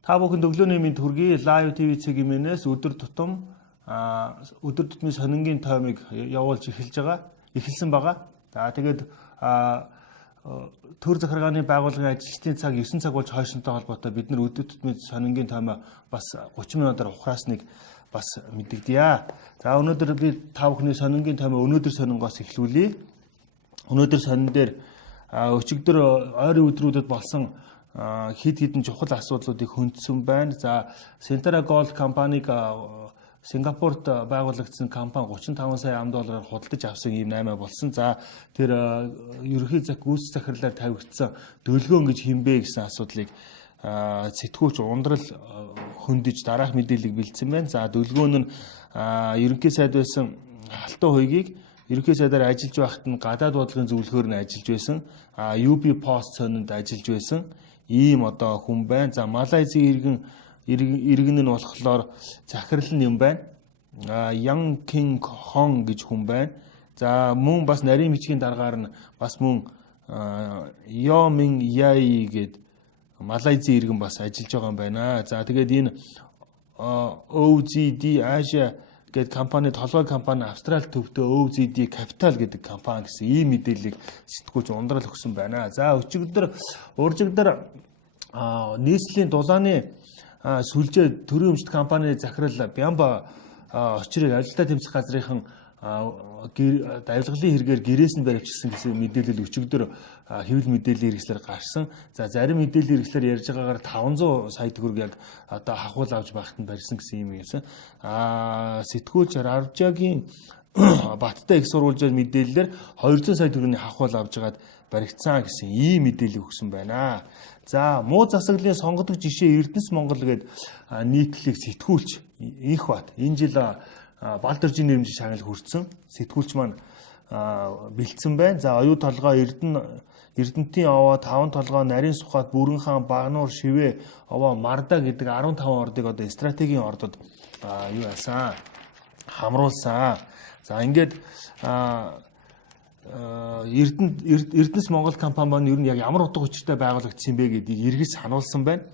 Та бүхэнд өглөөний мэнд хүргэе. Live TV цэгийн өдөр тутмын сонингийн таймыг явуулж эхэлсэн байгаа. За тэгээд төр захиргааны байгууллагын ажилчдын цаг 9 цаг болж хойшинтой холбоотой бид нар өдөр тутмын сонингийн таймаа бас 30 минутаар ухраасныг бас мэдэгдэе. За өнөөдөр би та бүхний сонингийн таймаа өнөөдөр сонингоос эхлүүлье. Өнөөдөр сонин дээр өчигдөр ойрын өдрүүдэд болсон хэд хэдэн чухал асуудлуудыг хөндсөн байна. За Centara Gold компаниг Сингапурт байгуулагдсан компани 35 сая $5 худалдаж авсан ийм 8 болсон. За тэр ерөнхий гүйцэтгэх захирлаар тавигдсан дөлгөөн гэж хэмбэ гэсэн асуудлыг сэтгүүлч ундрал хөндөж дараах мэдээллийг бэлдсэн байна. За дөлгөөн нь ерөнхий сайд байсан Алтан хуйгийг ерөнхий сайдаар ажиллаж байхад нь гадаад бодлогын зөвлөхөөр нь ажиллаж байсан. UB Post сонинд ажиллаж байсан. Ийм одоо хүн байна. За Малайзийн иргэн нь болохоор захирал нь юм байна. Yang King Hong гэж хүн байна. За мөн бас нарийн бичгийн дараагаар нь бас мөн Yo Ming Yai гээд Малайзийн иргэн бас ажиллаж байгаа юм байна. За тэгээд энэ OZD Asia гэдэг компани толгой компани Австрали төвтэй OZD Capital гэдэг компани гэсэн ийм мэдээллийг сэтгүүлч ундрал өгсөн байна. За өчигдөр уржигдөр нийслэлийн дулааны сүлжээ төрийн өмчт компани захирал Бямба очрыг ажилдаа тэмцэх газрынхан давилгалын хэрэгээр гэрээс нь баривчилсан гэсэн мэдээлэл өчигдөр хэвлэл мэдээллийн хэрэгслэр гарсан. За зарим мэдээллийн хэрэгслэр ярьж байгаагаар 500 сая төгрөг яг одоо хахуул авч байхад нь барьсан гэсэн юм ярьсан. Сэтгүүлч Равжагийн Баттай их сурвалжаар мэдээллээр 200 сая төгрөгийн хахуул авж байгаад баригдсан гэсэн ийм мэдээлэл өгсөн байна. За муу засаглалын сонгодог жишээ Эрдэнэс Монгол гээд нийтлэлийг сэтгүүлч Инх бат энэ жил Балдэржийн нэрмжийн шагнал хүртсэн. Сэтгүүлч маань бэлдсэн байна. За оюу толгой Эрдэнтийн овоо 5 толгой нарийн сухад Бүрэн хаан Багнуур Шивээ овоо Марда гэдэг 15 ордыг одоо стратегийн ордод юу яасан хамруулсан. За ингээд Эрдэнэс Монгол компани маань ер нь яг ямар утга учиртай байгуулагдсан бэ гэдгийг эргэж сануулсан байна.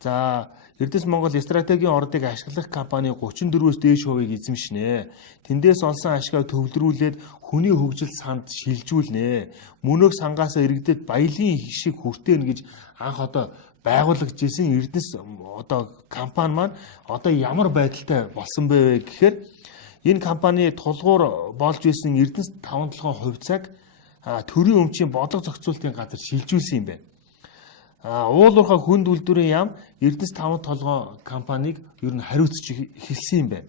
За Эрдэнэс Монгол стратегийн ордыг ашиглах компани 34-өөс дээш хувийг эзэмшнэ. Тэндээс олсон ашгаа төвлөрүүлээд хүний хөгжил санд шилжүүлнэ. Мөнөөг сангаасаа иргэдэд баялын шиг хүртээнэ гэж анх одоо байгуулагдж исэн Эрдэнэс одоо компани маань одоо ямар байдалтай болсон бэ гэхээр энэ компани тулгуур болж исэн Эрдэнэс 5-7 хувьцааг төрийн өмчийн бодлого зохицуулалтын газар шилжүүлсэн юм байна. Уулуурхай хүнд үйлдвэрийн яам Эрдэнэс 5-7 компаниг ер нь хариуцж эхэлсэн юм байна.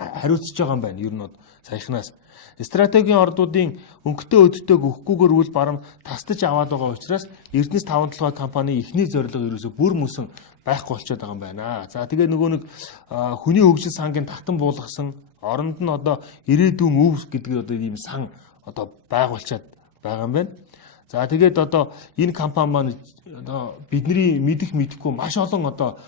Хариуцж байгаа юм байна. Ер нь саяхнаас стратегийн ордуудын өнгөтэй өдөртөө өгөхгүйгээр үл барам тасдаж аваад байгаа учраас Эрдэнэс 5-7 компани эхний зорилго ерөөсө бүр мөсөн байхгүй болчиход байгаа юм байна. За тэгээ нөгөө нэг хүний хөгжил сангийн татан буулгасан оронд нь одоо ирээдүйн өв гэдэг одоо ийм сан одоо байгуулчаад байгаа юм байна. За тэгээд одоо энэ компани маань одоо бидний мэдэхгүй маш олон одоо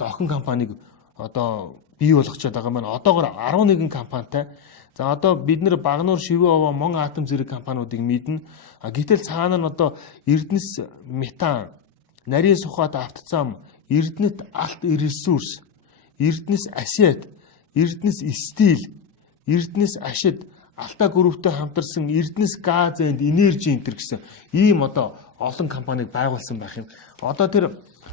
охин компанийг одоо бий болгочод байгаа маань одоогоор 11 компанитай. За одоо бид нэр Багнуур Шивээ овоо Мон атом зэрэг компаниудыг мэднэ. Гэтэл цаана нь одоо Эрдэнэс метан, нарийн сухад автозам, Эрдэнэт алт ресурс, Эрдэнэс асет, Эрдэнэс стил, Эрдэнэс ашид Алта групптэй хамтарсан Эрдэнэс газ энд энержи энтер гэсэн ийм одоо олон компаниг байгуулсан байх юм. Одоо тэр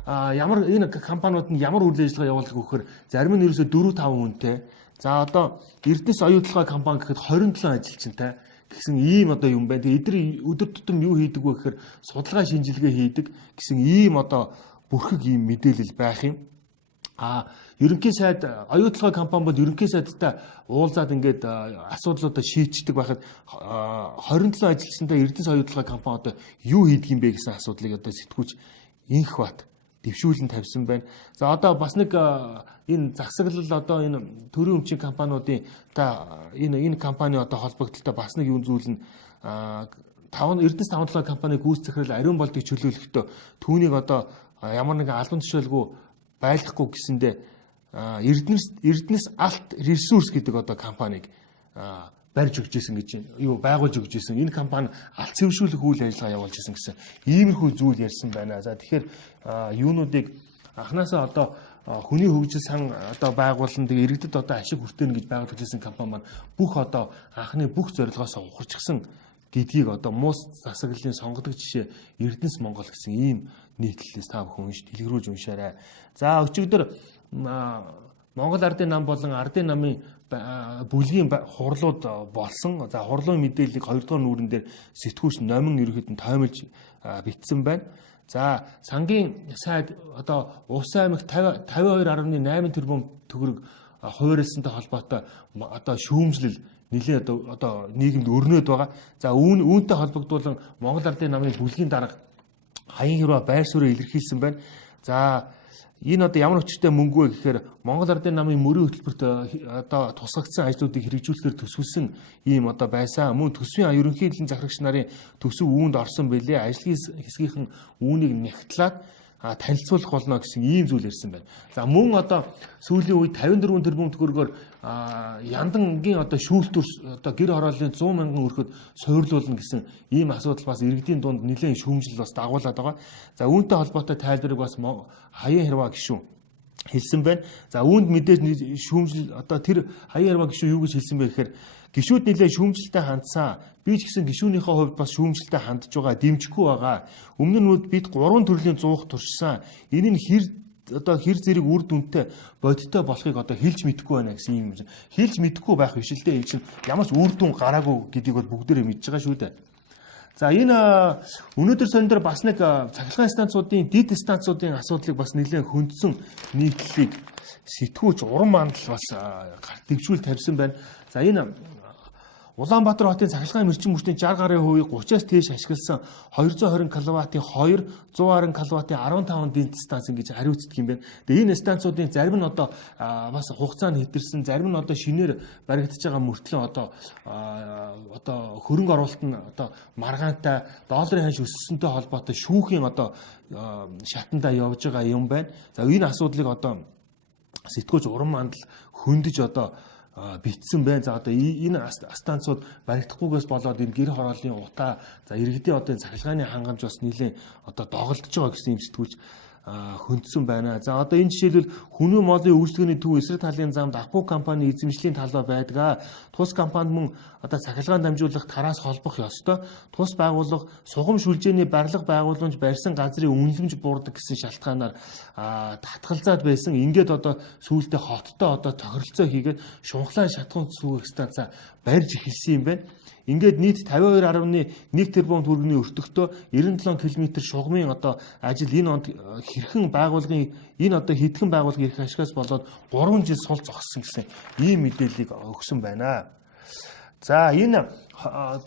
ямар энэ компаниуд нь ямар үйл ажиллагаа явуулдаг вэ гэхээр зарим нь ерөөсө 4-5 хүнтэй. За одоо Эрдэнэс оюутлогын компани гэхэд 27 ажилчинтай гэсэн ийм одоо юм байна. Тэгээ эдгээр өдөр тутам юу хийдэг вэ гэхээр судалгаа шинжилгээ хийдэг гэсэн ийм одоо бүрхэг ийм мэдээлэл байх юм. Ерөнхий сайд оюутлогын компани бол ерөнхий сайдтай уулзаад ингээд асуудлуудаа шийдчихдэг байхад 27 ажилчнтай Эрдэнэс оюутлогын компани одоо юу хийдэг юм бэ гэсэн асуудлыг одоо сэтгүүлч Инх бат дэвшүүлэн тавьсан байна. За одоо бас нэг энэ засаглал одоо энэ төрийн өмчийн компаниудын энэ компани одоо холбогдлолтой бас нэг юм зүйл нь Эрдэнэс 5-7 компани гүйцэтгэх захирал ариун болдыг чөлөөлөхдөө түүнийг одоо ямар нэгэн албан тушаалгүй байлгахгүй гэсэндээ Эрдэнэс алт ресурс гэдэг одоо компанийг барьж өгч ирсэн гэж юу байгуулж өгч ирсэн. Энэ компани алт цэвэршүүлэх үйл ажиллагаа явуулж ирсэн гэсэн иймэрхүү зүйл ярьсан байна. За тэгэхээр юунуудыг анханасаа одоо хүний хөгжил сан одоо байгуулсан тэгээ иргэдэд одоо ашиг хүртэнэ гэж байгуулж ирсэн компани маань бүх одоо анхны бүх зорилгоос ухарчихсан гэдгийг одоо муус засаглалын сонгодог жишээ Эрдэнэс Монгол гэсэн ийм нийтлэлээс та бүхэн дэлгэрүүлж уншаарай. За өчигдөр Монгол Ардын нам болон Ардын намын бүлгийн хурлууд болсон. За хурлын мэдээллийг 2 дугаар нүүрэн дээр сэтгүүлч номин ерөөхдөө тоомлж бичсэн байна. За сангийн сайд одоо Увс аймагт 52.8 тэрбум төгрөг хуваарлсантай холбоотой одоо шүүмжлэл нэлээд одоо нийгэмд өрнөд байгаа. За үүнтэй холбогдуулан Монгол Ардын намын бүлгийн дарга хаян хэрвээ байр суурийг илэрхийлсэн байна. За энэ одоо ямар өчтэй мөнгө вэ гэхээр Монгол Ардын намын мөрийн хөтөлбөрт одоо тусгагдсан ажлуудыг хэрэгжүүлэхээр төсвөлсөн ийм одоо байсан. Мөн төсвийн ерөнхий эдлэн захирагч нарын төсөв үүнд орсон байлээ. Ажлын хэсгийнхэн үүнийг нягтлаад танилцуулах болно гэсэн ийм зүйл ирсэн байна. За мөн одоо сүүлийн үед 54 тэрбум төгрөгөөр яндангийн одоо шүүлтүр одоо гэр хорооллын 100 мянган өрхөд суурлуулна гэсэн ийм асуудал бас иргэдийн дунд нэлээд шүүмжлэл бас дагуулад байгаа. За үүнтэй холбоотой тайлбарыг бас хаян хэрваа гишүүн хэлсэн байна. За үүнд мэдээж шүүмжлэл одоо тэр хаян хэрваа гишүүн юу гэж хэлсэн бэ гэхээр гишүүд нэлээд шүүмжлэлтэй хандсан. Би ч гэсэн гишүүнийхээ хувьд бас шүүмжлэлтэй хандж байгаа, дэмжихгүй байгаа. Өмнө нь бид 3 төрлийн зуух туршсан. Энэ нь хэр зэрэг үр дүнтэй бодиттой болохыг одоо хэлж мэдэхгүй байна гэсэн юм. Хэлж мэдэхгүй байх биш л дээ. Энэ чинь ямар ч үр дүн гараагүй гэдгийг бол бүгдээрээ мэдж байгаа шүү дээ. За энэ өнөөдөр сонин дээр бас нэг цахилгаан станцуудын дид станцуудын асуудлыг бас нэлээд хөндсөн нийтлэлийг сэтгүүлч уран мандал бас дэвжүүл тавьсан байна. За энэ Улаанбаатар хотын цахилгаан эрчим хүчний 60 гаруй хувийг 30-аас дээш ашигласан 220 кВт-ийн 2 110 кВт-ийн 15 дид станц ингэж хариуцдаг юм байна. Тэгээ энэ станцуудын зарим нь одоо бас хугацаанд хэтэрсэн, зарим нь одоо шинээр баригдаж байгаа мөртлөө одоо хөрөнгө оруулалт нь одоо маргаантай долларын ханш өссөнтэй холбоотой шүүхийн одоо шатандаа явж байгаа юм байна. За энэ асуудлыг одоо сэтгүүлч уран мандал хөндөж одоо битсэн байна. За одоо энэ станцууд баригдахгүйгээс болоод энэ гэр хорооллын утаа за иргэдийн одоо цахилгааны хангамж бас нэлээд одоо доголдож байгаа гэсэн юм сэтгүүлч хөндсөн байна. За одоо энэ жишээлбэл хүний молын үйлчлэгээний төв эсрэг талын замд Апу компани эзэмшлийн талбай байдаг. Тус компанид мөн одоо цахилгаан дамжуулах тараас холбох ёстой. Тус байгууллага сугам шүлжээний барлага байгууламж барьсан газрын үнэлэмж буурдаг гэсэн шалтгаанаар татгалзаад байсан. Ингээд одоо сүүлдээ хоттой одоо тохиролцоо хийгээд шунхлаа шатхуун сүүгэх станцаа барьж эхэлсэн юм байна. Ингээд нийт 52.1 тэрбум төгрөгийн өртөгтөө 97 км шугамын одоо ажил энэ онд хэрхэн байгуулгын энэ одоо хэдхэн байгуулгын эрх ашигаас болоод 3 жил сул зогссон гэсэн ийм мэдээллийг өгсөн байна. За энэ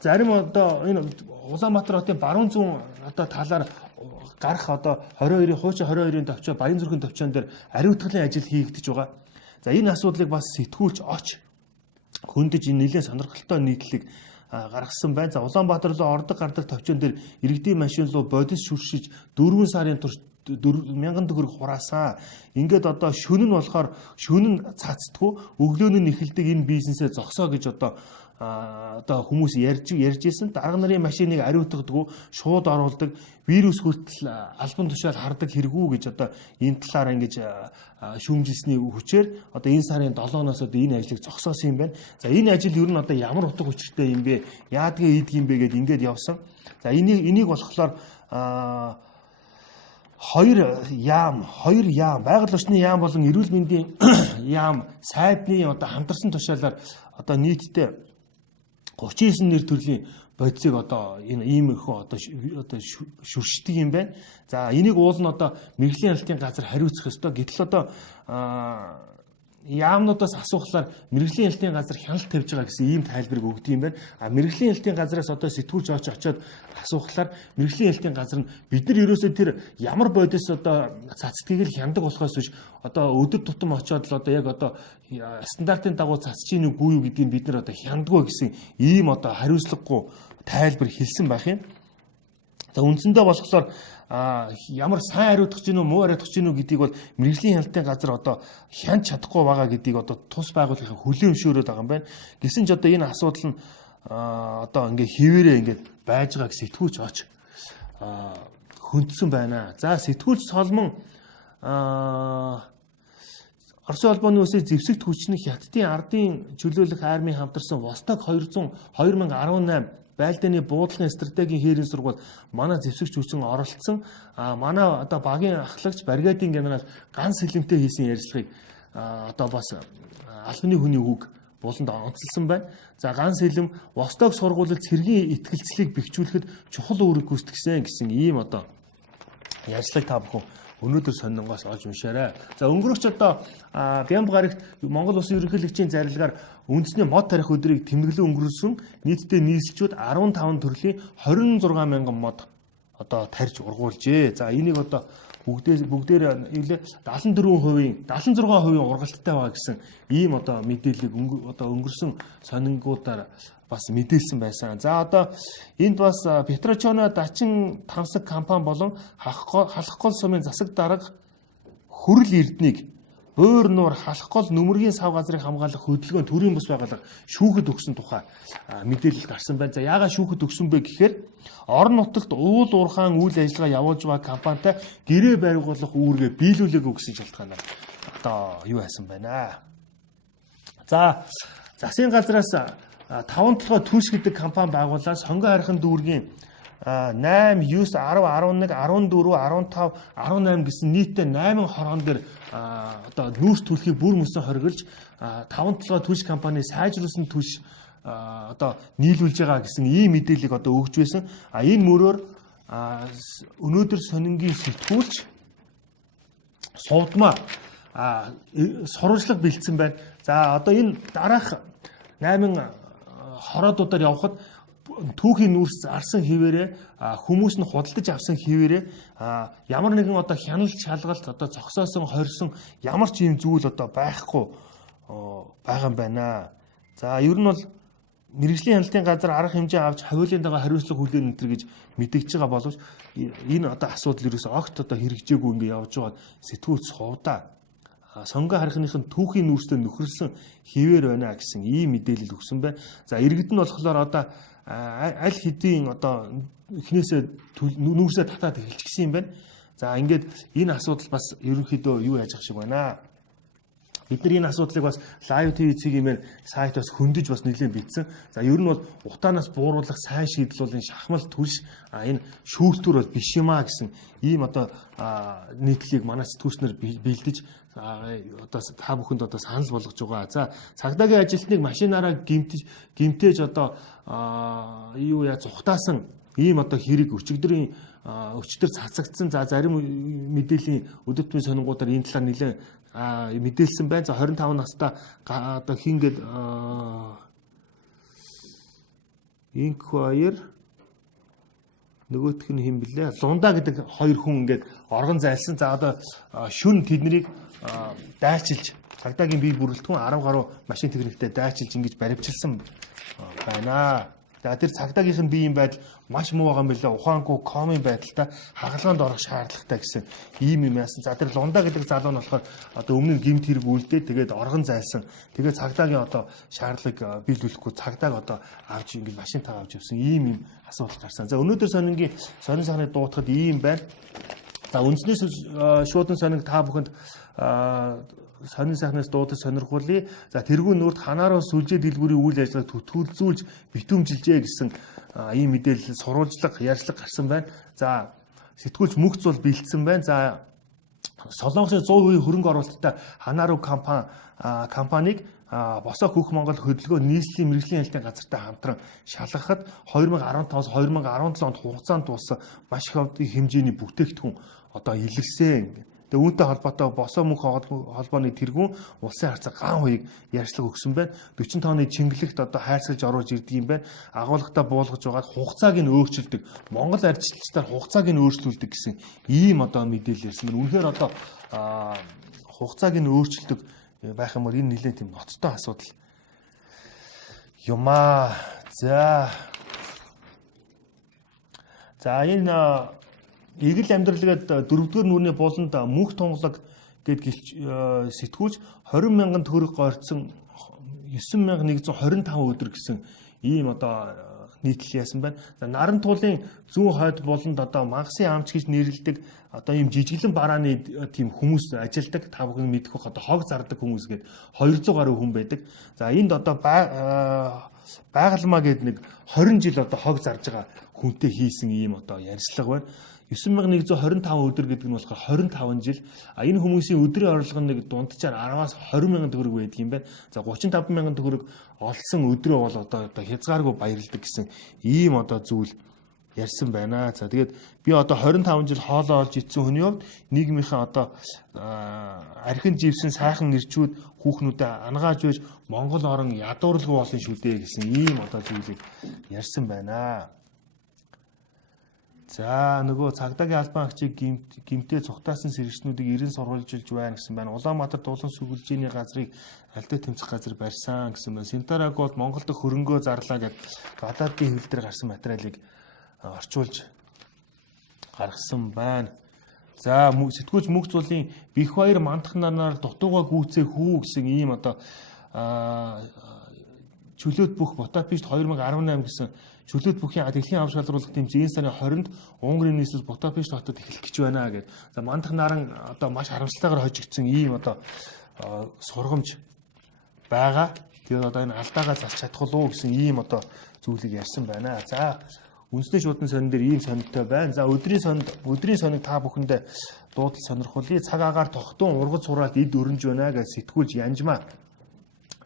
зарим одоо энэ Улаанбаатар хотын баруун зүүн одоо талаар гарах одоо 22-ын хуучин 22-ын төвчөө Баян зүрхэн төвчөн дээр ариутгалын ажил хийгдэж байгаа. За энэ асуудлыг бас сэтгүүлч оч хөндөж энэ нэлээд сонирхолтой нийтлэлийг гаргасан байна. За Улаанбаатар руу ордог гардаг төвчөн дээр иргэдийн машин руу бодис шүршиж 4 сарын турш 4,000 төгрөг хураасан. Ингээд одоо шөнө нь болохоор шөнө нь цацдаггүй өглөөнөө нэхэлдэг энэ бизнесээ зогсоо гэж одоо хүмүүс ярьж ирсэн. Дарга нарын машиныг ариутгадаг, шууд оруулдаг, вирус хүртэл албан тушаал хардаг хэрэггүй гэж одоо энэ талаар ингэж шүүмжилсний хүчээр одоо энэ сарын 7-оос одоо энэ ажлыг зогсоосон юм байна. За энэ ажил ер нь одоо ямар утга учиртай юм бэ? Яадгийн ийдэг юм бэ гэдээ ингээд явсан. За энийг болохоор хоёр яам байгаль орчны яам болон эрүүл мэндийн яам сайдны одоо хамтарсан тушаалаар одоо нийтдээ 39 нэр төрлийн бодисыг одоо энэ иймэрхүү одоо шүршдэг юм байна. За энийг уул нь одоо мэрэгжлийн хяналтын газар хариуцах ёстой. Гэтэл одоо яамнуудаас асуухлаар мэрэгжлийн хяналтын газар хяналт тавьж байгаа гэсэн ийм тайлбарыг өгдөг юм байна. Мэрэгжлийн хяналтын газраас одоо сэтгүүлч очиод асуухлаар мэрэгжлийн хяналтын газар нь бид нар ерөөсөө тэр ямар бодис одоо цацдгийг л хяндаг болохоос биш одоо өдөр тутам очиод л одоо яг одоо стандартын дагуу цацж ийн үгүй юу гэдгийг бид нар одоо хяндаггүй гэсэн ийм одоо хариуцлагагүй тайлбар хэлсэн байх юм. За үндсэндээ болохоор ямар сайн хариуцах чинь үү муу хариуцах чинь үү гэдгийг бол мэрэгжлийн хяналтын газар одоо хянж чадахгүй байгаа гэдгийг одоо тус байгууллагын хүлээн зөвшөөрөөд байгаа юм байна. Гэсэн ч одоо энэ асуудал нь одоо ингээ хിവэрээ ингээд байж байгааг сэтгүүлч оч хөндсөн байна. За сэтгүүлч Соломон Оросын холбооны үсээ зэвсэгт хүчний хятадын ардын чөлөөлөх армийн хамтарсан Восток 2018 байлдааны буудлагын стратегийн хээрийн сургууль манай зэвсэгч хүчин оролцсон. Манай одоо багийн ахлагч бригадын генерал ганц хэлэмтэй хийсэн ярилцлагыг одоо бас албаны хүний үг буланд онцлсан байна. За ганц хэлэм Восток сургуулилд цэргийн итгэлцлийг бэхжүүлэхэд чухал үүрэг гүйцэтгсэн гэсэн ийм одоо ярилцлагыг та бүхэн өнөөдөр сонингоос олж уншаарай. За өнгөрөгч одоо Бямб гарагт Монгол Улсын ерөнхийлөгчийн зарилгаар үндэсний мод тарих өдрийг тэмдэглэн өнгөрүүлсэн нийтдээ нийслэлчүүд 15 төрлийн 26 мянган мод одоо тарьж ургуулжээ. За энийг одоо бүгдээр 76% ургалттай байгаа гэсэн ийм одоо мэдээллийг одоо өнгөрсөн сонингуудаар бас мэдээлсэн байсан. За одоо энд бас Петрочоно дачин тамсаг компани болон халах гол сумын засаг дарга хөрөл эрднийг буур нуур халах гол нүмергийн сав газрыг хамгаалах хөдөлгөөн төрийн бус байгууллага шүүхэд өгсөн тухай мэдээлэл гарсан байна. За яагаад шүүхэд өгсөн бэ гэхээр орон нутагт уул уурхаан үйл ажиллагаа явуулж байгаа компанитай гэрээ баригуулах үүргээ биелүүлээгүй гэсэн шалтгаанаар одоо юу хайсан байна. За засгийн газраас 5 толгой түлш гэдэг компани байгуулаад сонгон харихын дүүргийн 8, 9, 10, 11, 14, 15, 18 гэсэн нийтдээ 8 хоргон дээр одоо нүүрс түлхийг бүр мөсөн хоригдж 5 толгой түлш компани сайжруулсан түлш одоо нийлүүлж байгаа гэсэн ийм мэдээллийг одоо өгж байсан. Энэ мөрөөр өнөөдөр сонингийн сэтгүүлч сувдмаа сурвалжлага бэлдсэн байна. За одоо энэ дараах 8 хороодуудаар явхад түүхийн нүүрс зарсан хിവэрээ хүмүүс нь худалдаж авсан хിവэрээ ямар нэгэн одоо хяналт шалгалт одоо зогсоосон хорьсон ямар ч юм зүйл одоо байхгүй байгаа юм байна. За ер нь бол мэргэжлийн хяналтын газар арга хэмжээ авч хавиулын дагаа хариуцлага хүлээн өнтер гэж мэдэгдэж байгаа боловч энэ одоо асуудал ерөөсөө огт одоо хэрэгжээгүй ингэ явж байгаа сэтгүүлч хувьдаа сонгон харихныхын түүхийн нүүрстэй нөхөрлсөн хിവэр байна гэсэн ийм мэдээлэл өгсөн байна. За иргэд нь болохоор одоо аль хэдийн одоо эхнээсээ нүүрсээ татаад эхэлчихсэн юм байна. За ингээд энэ асуудал бас ерөнхийдөө юу яаж ах шиг байна. Бид нар энэ асуудлыг бас Live TV цэгийн сайтаас хөндөж бас нэлээд битсэн. За ер нь бол утаанаас бууруулах сайн шийдэл бол энэ шахмал түлш энэ шүүлтүр бол биш юмаа гэсэн ийм одоо нийтлэлийг манай сэтгүүлчнэр бэлдэж одоо та бүхэнд одоо санал болгож байгаа. За цагдаагийн ажилтныг машинаараа гимтээж одоо юу яа цухтаасан ийм одоо хэрэг өчигдрийн өчтөр цацагдсан. За зарим мэдээллийн өдөртмийн сонингуудаар энэ талаар нэлээд мэдээлсэн байна. За 25 настай одоо хингээд инквайр нөгөөх нь хэм блэ? Лунда гэдэг хоёр хүн ингээд оргон зайлсан. За одоо шүн тэднийг дайчилж цагдаагийн бие бүрэлдэхүүн 10 гаруй машин техниктэй дайчилж ингэж баривчилсан байна. За тэр цагдаагийнх нь биеийн байдал маш муу байгаа юм билээ. Ухаангүй комын байдалтай хагалгаанд орох шаардлагатай гэсэн ийм юм яасан. За тэр Лунда гэдэг залуу нь болохоор одоо өмнө нь гэмт хэрэг үлдээ тэгээд оргон зайлсан. Тэгээд цагдаагийн одоо шаардлагыг биелүүлэхгүй цагдааг одоо авч ингэж машин тав авч явсан ийм юм асуудал гарсан. За өнөөдөр сонингийн сонин сайхныг дуутахад ийм байна. За үндэсний шуудан сонинг та бүхэнд сонин сайхнаас дуудаж сонирхуулъя. За тэргүүн нүрд ханаараа сүлжээ дэлгүүрийн үйл ажиллагааг төтгөлзүүлж битүүмжилжээ гэсэн ийм мэдээлэл сурвалжлага ярьцлага гарсан байна. За сэтгүүлч мөхц бол бэлдсэн байна. За Солонгосын 100% хөрөнгө оруулалттай Ханааруу компаниг босоо хөх Монгол хөдөлгөөн нийслэлийн мэргэжлийн хяналтын газартай хамтран шалгахад 2015-2017 онд хугацаанд дууссан маш их хэмжээний бүтээгдэхүүн одоо илэрсэн. Тэгээ үүнтэй холбоотой босоо мөнх холбооны тэргүүн улсын харьцаа ган хуйг ярьцлага өгсөн байна. 40 тонны чингэлэгт одоо хайрцагж оруулж ирдэг юм байна. Агуулгатаа буулгаж байгаад хугацааг нь өөрчилдөг. Монгол арчилчдаар хугацааг нь өөрчлүүлдэг гэсэн ийм одоо мэдээлэл ярьсан байна. Үнэхээр одоо хугацааг нь өөрчилдөг байх юмар энэ нэлээд тийм ноцтой асуудал юмаа. За энэ Игэл амьдралгээд 4-р нүрийн буланд мөнх тунгалаг гэд сэтгүүлч 20 мянган төгрөг горьцсон 9125 өдөр гэсэн ийм одоо нийтлэл яасан байна. За наран туулын зүүн хойд болонд одоо мангасын амч гэж нэрлэдэг одоо ийм жижиглэн барааны тийм хүмүүс ажилдаг. Та бүхэн мэдэх бах одоо хог зардаг хүмүүс гээд 200 гаруй хүн байдаг. За энд одоо байгалмаа гээд нэг 20 жил одоо хог зарж байгаа хүнтэй хийсэн ийм одоо ярьцлага байна. 9125 өдөр гэдэг нь болохоор 25 жил. Энэ хүмүүсийн өдрийн орлого нэг дунджаар 10-аас 20 мянган төгрөг байдаг юм байна. За 35 мянган төгрөг олсон өдрөө бол одоо хязгааргүй баярлдаг гэсэн ийм одоо зүйл ярьсан байна. За тэгээд би одоо 25 жил хоолоо олж идсэн хүний хувьд нийгмийнхээ одоо архин живсэн сайхан ирчүүд хүүхнүүдэд ангааж байж Монгол орон ядуурлагүй болно шүү дээ гэсэн ийм одоо зүйлийг ярьсан байна. За нөгөө цагдаагийн албан агчийг гимтээ цухтаасан сэрэгчнүүдийг 90 сурвалжилж байна гэсэн байна. Улаанбаатар дулаан сүгэлжээний газрыг альдаа тэмцэх газар барьсан гэсэн байна. Синтараг бол Монголд хөрөнгөө зарлаа гэдэг гадаадын хил дээр гарсан материалыг орчуулж гаргасан байна. За сэтгүүлч мөнх зулын бэх баяр мандах нараар дутууга гүйцээ хүү гэсэн ийм одоо чөлөөт бүх Будапешт 2018 гэсэн чөлөөт бүхийн дэлхийн авч шалруулах тэмцээн энэ сарын 20-нд Унгарын нийслэл Будапешт хотод эхлэх гэж байна гэдэг. За мандах наран одоо маш харамсалтайгаар хожигдсон ийм одоо сургамж байгаа. Тэгээд одоо энэ алдаагаа залж чадах уу гэсэн ийм одоо зүйлийг ярьсан байна. За үндэсний шуудан сонин дээр ийм сонирхолтой байна. За өдрийн сониг та бүхэндээ дуудлал сонирхуулъя. Цаг агаар тогтун ургац сураад эд өрнж байна гэж сэтгүүлч Янжмаа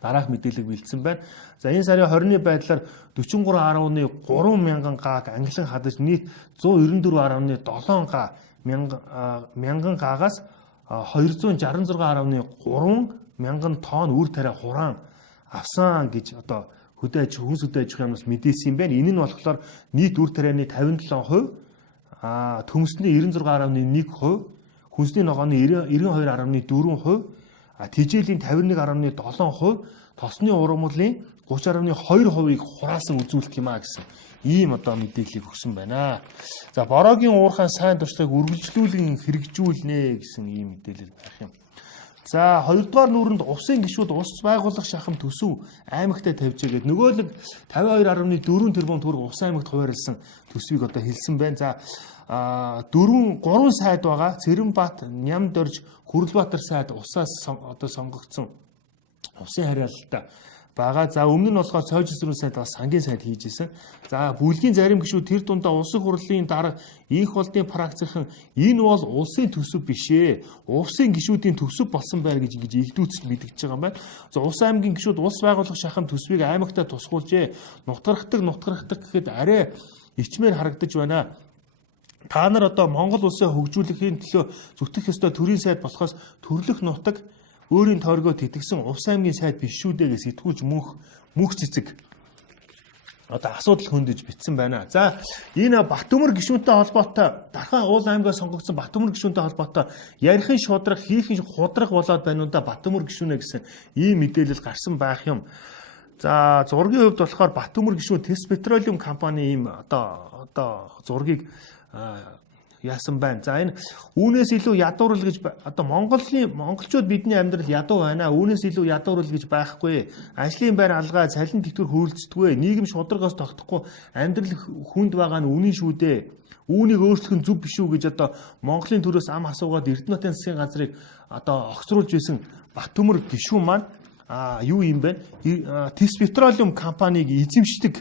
дараах мэдээлэл бэлдсэн байна. За энэ сарын 20-ны байдлаар 43.3 мянган гааг англин хадаж нийт 194.7 мянган гаагаас 266.3 мянган тонн үр тариа хураан авсан гэж одоо хүнс хөдөө аж ахуйн яамнаас мэдээсэн юм байна. Энэ нь болохоор нийт үр тарианы 57%, төмөсний 96.1%, хүнсний ногооны 92.4%, тэжээлийн 51.7%, тосны ургамлын 30.2%-ийг хураасан үзүүлэлт юм а гэсэн ийм одоо мэдээллийг өгсөн байна. За бороогийн уурхайн сайн туршлагыг үргэлжлүүлэн хэрэгжүүлнэ гэсэн ийм мэдээлэл байх юм. За хоёрдугаар нүрэнд усын гишүүд ус байгуулах шахам төсөв аймагтаа тавьжээ гэдэг. Нөгөө нэг 52.4 тэрбум төгрөг ус аймагт хуваарлсан төсвийг одоо хэлсэн байна. За 3 сайд байгаа. Цэрэнбаат, Нямдорж, Хүрлбаатар сайд усаас одоо сонгогдсон усын хариалалтай байгаа. За өмнө нь болохоор цойжсрын сайд бас сангийн сайд хийж исэн. За бүлгийн зарим гишүүд тэр дундаа улсын хурлын дарга инх болдын практикийн энэ бол улсын төсөв биш ээ. Улсын гишүүдийн төсөв болсон байна гэж ингэж илдүүцэж мэдгэж байгаа юм байна. За Ус аймгийн гишүүд улс байгуулах шахам төсвийг аймагтаа тусгуулжээ. Нутгархдаг гэхэд арай ичмээр харагдаж байна. Та нар одоо Монгол улсаа хөгжүүлэхийн төлөө зүтгэх ёстой төрийн сайд болохоос төрлөх нутаг өөрийн тойргоо тэтгсэн Ус аймгийн сайд биш шүү дээ гэж сэтгүүлч мөнх цэцэг одоо асуудал хөндөж битсэн байна. За энэ Батөмөр гишүүнтэй холбоотой Дархан уул аймгаас сонгогдсон Батөмөр гишүүнтэй холбоотой ярихын шудрах хийхин худрах болоод байна уу да Батөмөр гишүүнэ гэсэн ийм мэдээлэл гарсан байх юм. За зургийн хувьд болохоор Батөмөр гишүүн Тэс Петролиум компани ийм одоо зургийг яасан байна. За энэ үүнээс илүү ядуурл гэж одоо монголчууд бидний амьдрал ядуу байна. Үүнээс илүү ядуурл гэж байхгүй. Ажлын байр алгаа, цалин тэтгэр хөрөлцдөггүй. Нийгэм шударгаас тогтохгүй амьдрал хүнд байгаа нь үнэн шүү дээ. Үүнийг өөрчлөх нь зөв биш үү гэж одоо Монголын төрөөс ам асуугаад Эрдэнэтийн засгийн газрыг одоо огцруулж байсан Батөмөр гишүүн маань юу юм бэ? Тэс Петролиум компаниг эзэмшдэг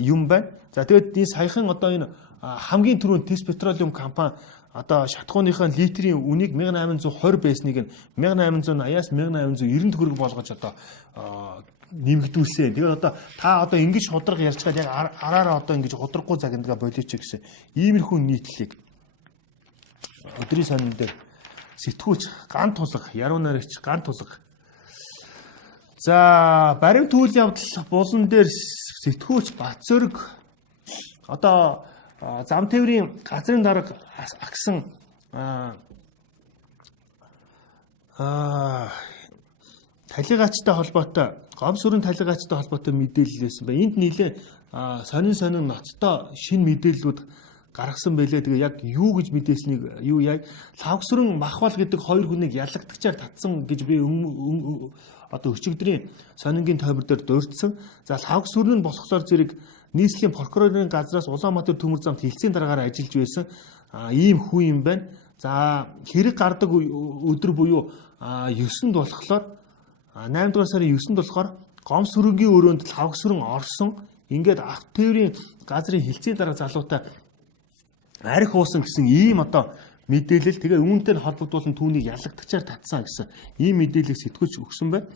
юм байна. За тэгээд энэ саяхан одоо энэ хамгийн түрүүнд Тэс Петролиум компани одоо шатхууныхаа литрийн үнийг 1820 байсныг нь 1880-аас 1890 төгрөг болгож одоо нэмэгдүүлсэн. Тэгээд одоо та одоо ингэж худраг ярьж байгаа яг араараа одоо ингэж худраггүй загнагаа болооч гэсэн иймэрхүү нийтлэлийг өдрийн сонин дээр сэтгүүлч ган тулга, яруу найрагч ган тулга. За баримт үйл явдал булан дээр сэтгүүлч Батцөрөг одоо зам тээврийн газрын дарга агсан талигаачтай холбоотой гом сүрэн талигаачтай холбоотой мэдээлэл байсан байна. Энд нэлээ сонин ноцтой шинэ мэдээллүүд гаргасан байлээ. Тэгээ яг юу гэж мэдээснийг юу яг лавгсүрэн махвал гэдэг хоёр хүнийг ялагдагчаар татсан гэж би одоо өчигдрийн сонингийн тойбор дээр дурдсан. За лавгсүрэн нь болохоор зэрэг нийслэлийн прокурорын газраас Улаанбаатар төмөр замд хилцээний дараагаар ажиллаж байсан ийм хүү юм байна. За хэрэг гардаг өдөр буюу 9-нд болохоор 8 дугаар сарын 9-нд болохоор Гомсүрэнгийн өрөөнд лавгсүрэн орсон. Ингээд авто тээврийн газрын хилцээний дараа залуутай арх уусан гэсэн ийм одоо мэдээлэл. Тэгээ үүнтэй холбогдуулан түүнийг ялагдагчаар татсан гэсэн ийм мэдээллийг сэтгүүлч өгсөн байна.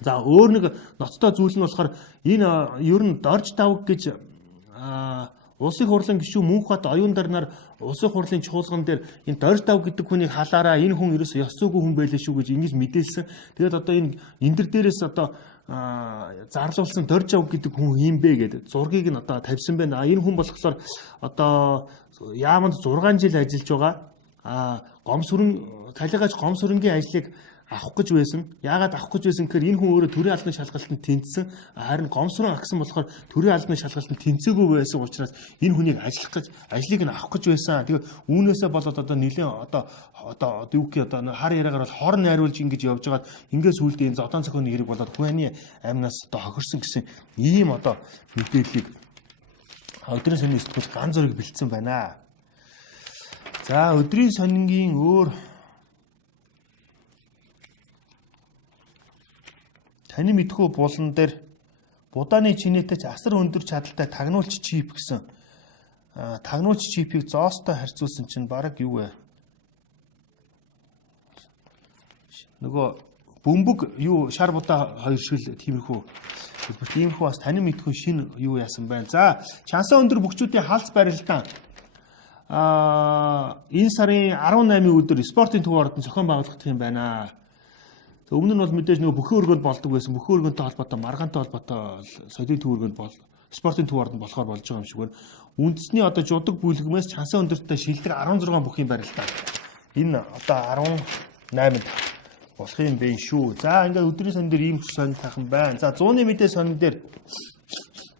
За өөр нэг ноцтой зүйл нь болохоор энэ ер нь дорж давг гэж улсын хурлын гишүүн Мөнхбат оюун дарнаар улсын хурлын чуулган дээр энэ дорж давг гэдэг хүнийг халаараа энэ хүн ерөөсөө ёс зүйгүй хүн байлээ шүү гэж ингэж мэдээлсэн. Тэгээд одоо энэ дэр дээрээс одоо зарлуулсан дорж давг гэдэг хүн юм бэ гэдэг зургийг нь одоо тавьсан байна. Энэ хүн болохоор одоо яамд 6 жил ажиллаж байгаа. Гомсүрэн талигаач Гомсүрэнгийн ажлыг авах гэж байсан. Яагаад авах гэж байсан гэхээр энэ хүн өөрөө төрийн албаны шалгалтанд тэнцсэн. Харин Гомсүрэн агсан болохоор төрийн албаны шалгалтанд тэнцээгүй байсан учраас энэ хүнийг ажлыг нь авах гэж байсан. Тэгээ үүнээсээ болоод одоо нэлийн одоо юу гэх одоо хар яриагаар бол хор найруулж ингэж явж байгаад ингээс үлдээ энэ зодон цохины хэрэг болоод хүний амнаас одоо хохирсон гэсэн ийм одоо мэдээллийг өдрийн сонин сэтгүүл ган зургийг бэлдсэн байна. За өдрийн сонингийн өөр таны мэдхүү булан дээр будааны чинээтэй ч асар өндөр чадалтай тагнуулч чип гэсэн. Тагнуулч чипийг зоостой харьцуулсан чинь бараг юу вэ? Нөгөө бөмбөг юу шар будаа хоёр шиг тиймэрхүү. Тиймэрхүү бас таны мэдхүү шинэ юу яасан байна. За, Чансан өндөр бүгчүүдийн халц барилтаа энэ сарын 18-ны өдөр спортын төв ордон зохион байгуулагдах юм байна. Өмнө нь бол мэдээж нөгөө бүхэн өргөнд болдог байсан. Бүхэн өргөнтэй холбоотой, маргаантай холбоотой соёлын төв өргөнд спортын төв ордонд болохоор болж байгаа юм шиг байна. Үндэсний одоо жудаг бүлгэмээс Чансан өндөртэй шилдэг 16 бүхийн барилтаа. Энэ одоо 18-нд болох юм бэ шүү. За ингээд өдрийн сонин дээр ийм сонин тайхан байна. За 100-ны мэдээ сонин дээр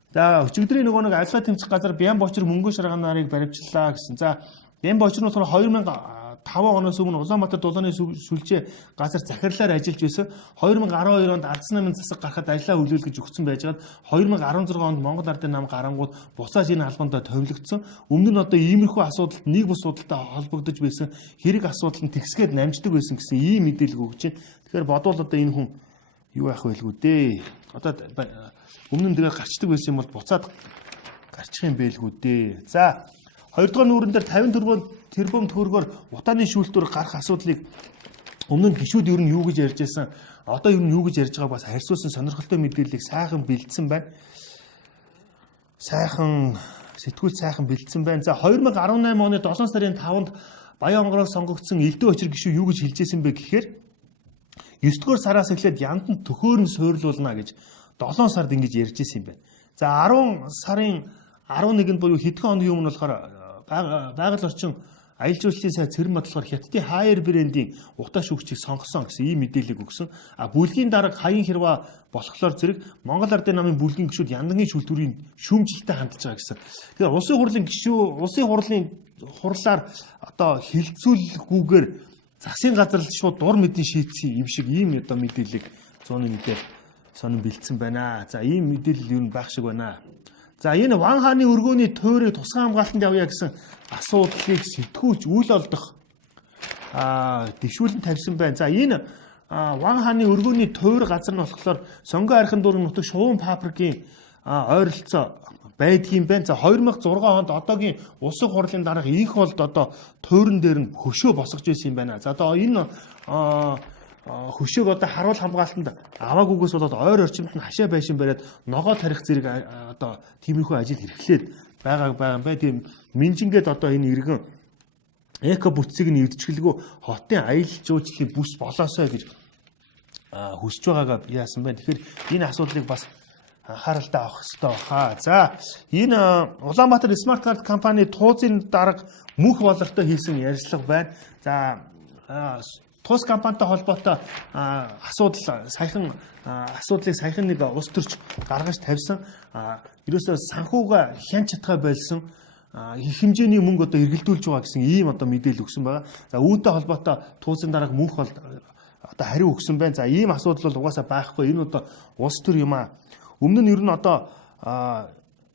за өчигдрийн нөгөө нэг ажиллаа тэмцэх газар Бян Бочор мөнгө шаргаан нарыг баривчлаа гэсэн. За Бян Бочор нь болохоор 2005 оноос өмнө Улаанбаатар дулааны сүлжээ газар захирлаар ажиллаж байсан. 2012 онд Ардсан намын засаг гарахад ажиллаа хөлөөл гэж өгсөн байжгаад 2016 онд Монгол Ардын нам гарангууд буцааж энэ албанд товлогдсон. Өмнө нь одоо иймэрхүү асуудалд нэг бус судалтай холбогдож байсан хэрэг асуудал нь тэгсгээд намждаг байсан гэсэн ийм мэдээлэл өгч байна. Тэгэхээр бодвол одоо энэ хүн юу яах байлгүй дээ. Одоо өмнө нь тэгээ гарчдаг байсан юм бол буцаад гарчих юм байлгүй дээ. За 2 дугаар нүүрэн дээр 50 тэрбум төгрөгөөр утааны шүүлтүүр гарах асуудлыг өмнө нь гишүүд ер нь юу гэж ярьж байсан. Одоо ер нь юу гэж ярьж байгааг бас харьцуулсан сонирхолтой мэдээллийг сайхан бэлдсэн байна. Сэтгүүл сайхан бэлдсэн байна. За 2018 оны 7 сарын 5-нд Баян-Онгороор сонгогдсон Элдв Очир гишүү юу гэж хэлж байсан бэ гэхээр 9 дугаар сараас эхлээд янданд төхөөрн суйрлуулна гэж 7 сард ингэж ярьж байсан юм байна. За 10 сарын 11-нд буюу хэдхэн хоногийн өмнө болохоор байгаль орчин аялал жуулчлалын сайд цэрэн бодлохоор Хятадын Хайер брэндийн утаа шүүгчийг сонгосон гэсэн ийм мэдээллийг өгсөн. Бүлгийн дарга хаян хэрвээ болохоор зэрэг Монгол Ардын намын бүлгийн гишүүд яндангийн шүүлтүүрийн шүүмжлэлтэй хандж байгаа гэсэн. Тэгэхээр улсын хурлын гишүү улсын хурлын хурлаар одоо хилцүүлгүйгээр засгийн газар л шууд дур мэдэн шийдсэн юм шиг ийм одоо мэдээллийг 100-ны мэдээр сонин бэлдсэн байна. За ийм мэдээлэл юу байх шиг байна. За энэ Ван хааны өргөөний туйрыг тусгай хамгаалтанд явъя гэсэн асуудлыг сэтгүүлч үйл олдох дэвшүүлэн тавьсан байна. За энэ Ван хааны өргөөний туйр газар нь болохоор Сонгон архин дүүрэн нутаг Шувуун паприкийн ойролцоо байдгийн байна. За 2006 онд одоогийн улсын хурлын дараах их болд одоо туйран дээр нь хөшөө босгож байсан юм байна. За одоо энэ хөшөөг одоо харуул хамгаалтанд аваагүйгээс болоод ойр орчимд нь хашаа байшин бариад ногоо тарих зэрэг одоо тиймэрхүү ажил хэрэглээд байгаа юм бай. Тийм Минжингээд одоо энэ иргэн эко бүтцийг нь эвдчгэлгүй хотын аялал жуулчлалын бүс болоосой гэж хүсэж байгаагаа яасан байна. Тэгэхээр энэ асуудлыг бас анхааралтай авах хэрэгтэй баха. За энэ Улаанбаатар Smart Card компани туузын дарга мөнх болортой хийсэн ярилцлага байна. За тус компанитай холбоотой асуудлыг саяхан нэг улс төрч гаргаж тавьсан. Ерөөсөө санхуга хянч чадхаа болсон их хэмжээний мөнгө одоо эргэлдүүлж байгаа гэсэн ийм одоо мэдээлэл өгсөн байгаа. За үүнтэй холбоотой туузын дарга мөнх бол одоо хариу өгсөн байна. За ийм асуудал бол угаасаа байхгүй. Энэ одоо улс төр юм аа. Өмнө нь ер нь одоо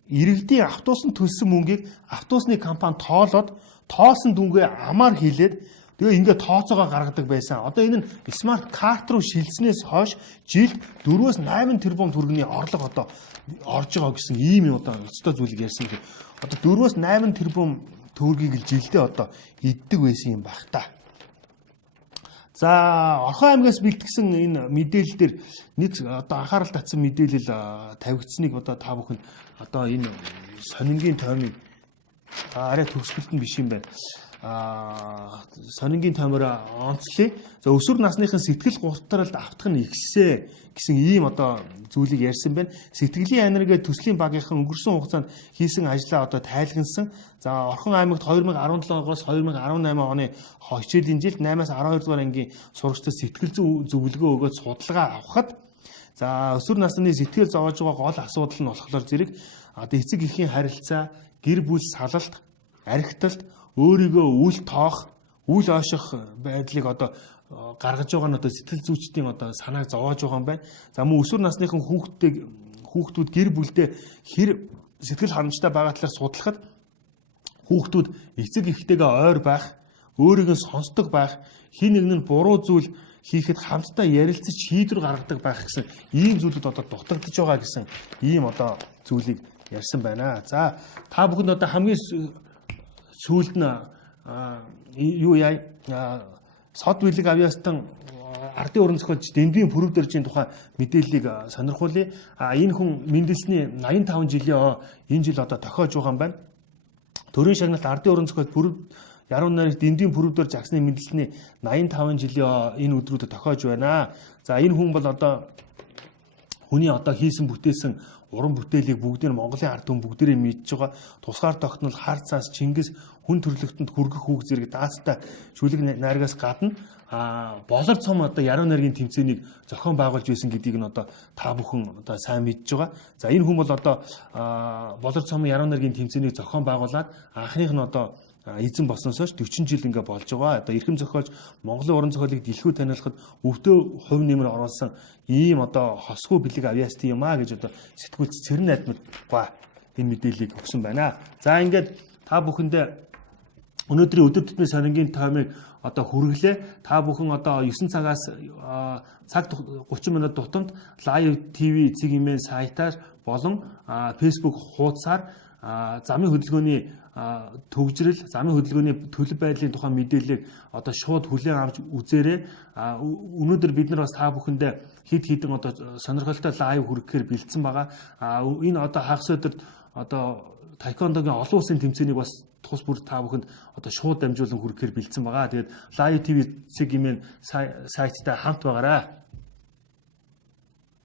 иргэдийн автобусанд төлсөн мөнгийг автобусны компани тоолоод тоосон дүнгээ амаар хийлээд тэгээ ингээд тооцоогоо гаргадаг байсан. Одоо энэ нь смарт карт руу шилжснээс хойш жилд 4-8 тэрбум төгрөгийн орлого одоо орж байгаа гэсэн ийм одоо өстой зүйлийг ярьсан. Одоо 4-8 тэрбум төгрөгийг л жилдээ одоо иддэг байсан юм баг та. За Орхон аймгаас бэлтгэсэн энэ мэдээлэл дээр нэг одоо анхаарал татсан мэдээлэл тавигдсныг одоо та бүхэнд одоо энэ сонингийн тоймыг арай төгсгөлт нь биш юм байна. Сонингийн тоймоор онцлие. За өсвөр насныхын сэтгэл гутралд автах нь ихсээ гэсэн ийм одоо зүйлийг ярьсан байна. Сэтгэлийн аниргээ төслийн багийнхан өнгөрсөн хугацаанд хийсэн ажлаа одоо тайлгансан. За Орхон аймагт 2017-оос 2018 оны хичээлийн жилд 8-аас 12 дугаар ангийн сурагчдад сэтгэл зөвлөгөө өгөөд судалгаа авахад за өсвөр насны сэтгэл зовоож байгаа гол асуудал нь болохоор зэрэг одоо эцэг эхийн харилцаа, гэр бүл салалт, архиталт, өөрийгөө үл тоох, үл ойших байдлыг одоо гаргаж байгаа нь одоо сэтгэл зүйчдийн одоо санааг зовоож байгаа юм байна. За мөн өсвөр насныхан хүүхдүүд гэр бүлдээ хэр сэтгэл ханамжтай байгаа талаар судлахад хүүхдүүд эцэг эхтэйгээ ойр байх, өөрийгөө сонсдог байх, хин нэг нь буруу зүйл хийхэд хамтдаа ярилцаж шийдвэр гаргадаг байх гэсэн ийм зүйлүүд одоо дутагдж байгаа гэсэн ийм одоо зүйлийг ярьсан байна. За та бүхэнд одоо хамгийн сүүлд нь юу яа сод билег авьяастан ардын уран зохиолч Дэндийн пүрэв дэржийн тухай мэдээллийг сонирхуулъя. Энэ хүн мэндэлсний 85 жилийн энэ жил одоо тохиож байгаа юм байна. Төрийн шагналт ардын уран зохиолч пүрэв яруу найрагч Дэндийн пүрэв дэрж агсны мэндэлсний 85 жилийн энэ өдрүүдэд тохиож байна. За энэ хүн бол одоо хүний одоо хийсэн бүтээсэн уран бүтээлийг бүгдийг Монголын ард түмэн бүгдээрээ мэдж байгаа. Тусгаар тогтнол, хар цаас, Чингис, хүн төрлөختөнд хүргэх хүүг зэрэг даацтай шүлэг найргаас гадна болор цом одоо яруу найргийн тэмцээнийг зохион байгуулж байсан гэдгийг нь одоо та бүхэн одоо сайн мэдж байгаа. За энэ хүн бол одоо болор цом яруу найргийн тэмцээнийг зохион байгуулад анхных нь одоо эзэн болсноос хойш 40 жил ингээ болж байгаа. Одоо эрхэм зохиолч Монголын уран зохиолыг дэлхийд таниулахад өвдөө хувь нэмэр оруулсан ийм одоо хосгүй бэлэг авьяастай юм аа гэж одоо сэтгүүлч Цэрэн Найдмар энэ мэдээллийг өгсөн байна. За ингээд та бүхэндээ өнөөдрийн өдөр тутмын сонингийн таймыг одоо хүргэлээ. Та бүхэн одоо 9 цагаас цаг 30 минут тутамд Live TV эцэг эмээн сайтаар болон Facebook хуудасаар замын хөдөлгөөний төгжрөл, замын хөдөлгөөний төлөв байдлын тухай мэдээллийг одоо шууд хүлээн авч үзээрэй. Өнөөдөр бид нар бас та бүхэндээ хэд хэдэн одоо сонирхолтой лайв хүргэхээр бэлдсэн байгаа. Энэ одоо хагас өдөрт одоо таеквондогийн олон улсын тэмцээнийг бас тус бүр та бүхэнд одоо шууд дамжуулан хүргэхээр бэлдсэн байгаа. Тэгээд Live TV-ийн сайттай хамт байгаарай.